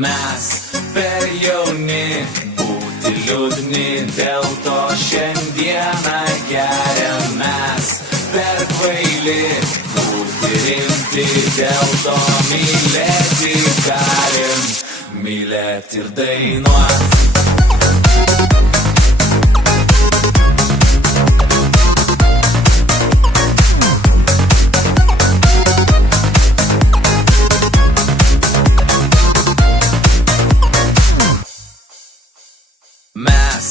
Mes per jauni būti liūdni, dėl to šiandieną geriam. Mes per kvaili būti rimti, dėl to mylėti galim. Mylėt ir dainuot. Mes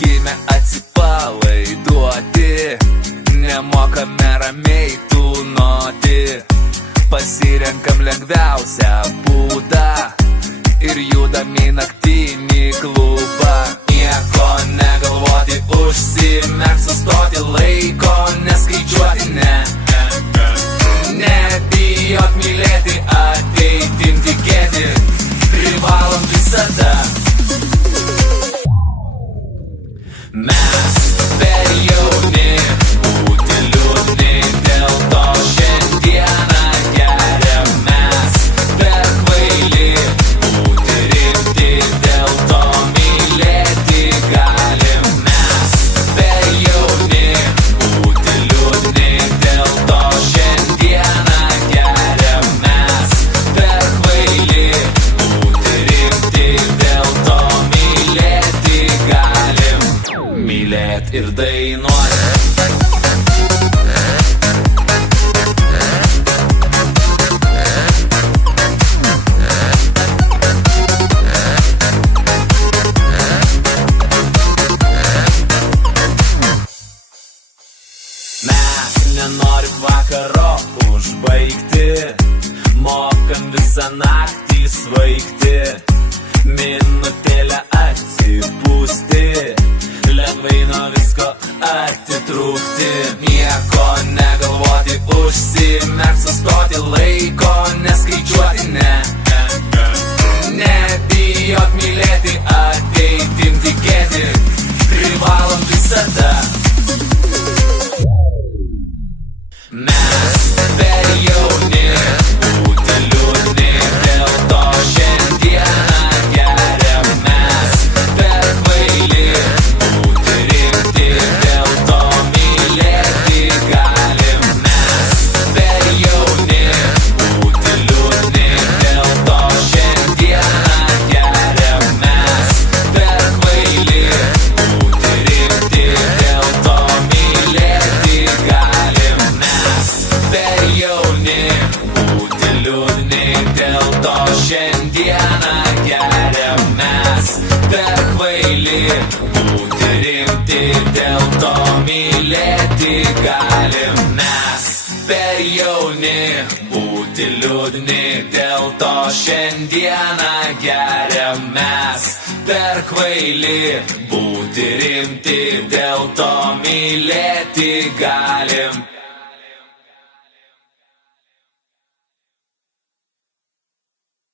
gimę atsipalaiduoti, nemokame ramiai tūnoti, pasirenkam lengviausią būdą ir judam į naktinį klubą. Nieko negalvoti, užsimerkt, sustoti, laiko neskaičiuoti, nebijot mylėti, ateitim tikėti, privalom visada. Mes per jauni būti liūdni, dėl to šiandieną geriam. Mes per kvaili būti rimti, dėl to mylėti galim. Mes per jauni būti liūdni, dėl to šiandieną geriam. Mes per kvaili būti rimti, dėl to mylėti galim. Mylėt ir dainuot. Mes nenorim vakaro užbaigti, mokam visą naktį svaigti, minutėlę atsipūsti, lengvai nuo visko atitrūkti. Nieko negalvoti, užsimerkt, sustoti, laiko neskaičiuoti, nebijot mylėti, ateitim tikėti, privalom visada. Mes per jauni būti liūdni, dėl to šiandieną geriam. Mes per kvaili būti rimti, dėl to mylėti galim. Mes per jauni būti liūdni, dėl to šiandieną geriam. Mes per kvaili būti rimti, dėl to mylėti galim. Mes per jauni būti liūdni, dėl to šiandieną geriam. Mes per kvaili būti rimti, dėl to mylėti galim. Mes per jauni būti liūdni, dėl to šiandieną geriam. Mes per kvaili būti rimti, dėl to mylėti galim.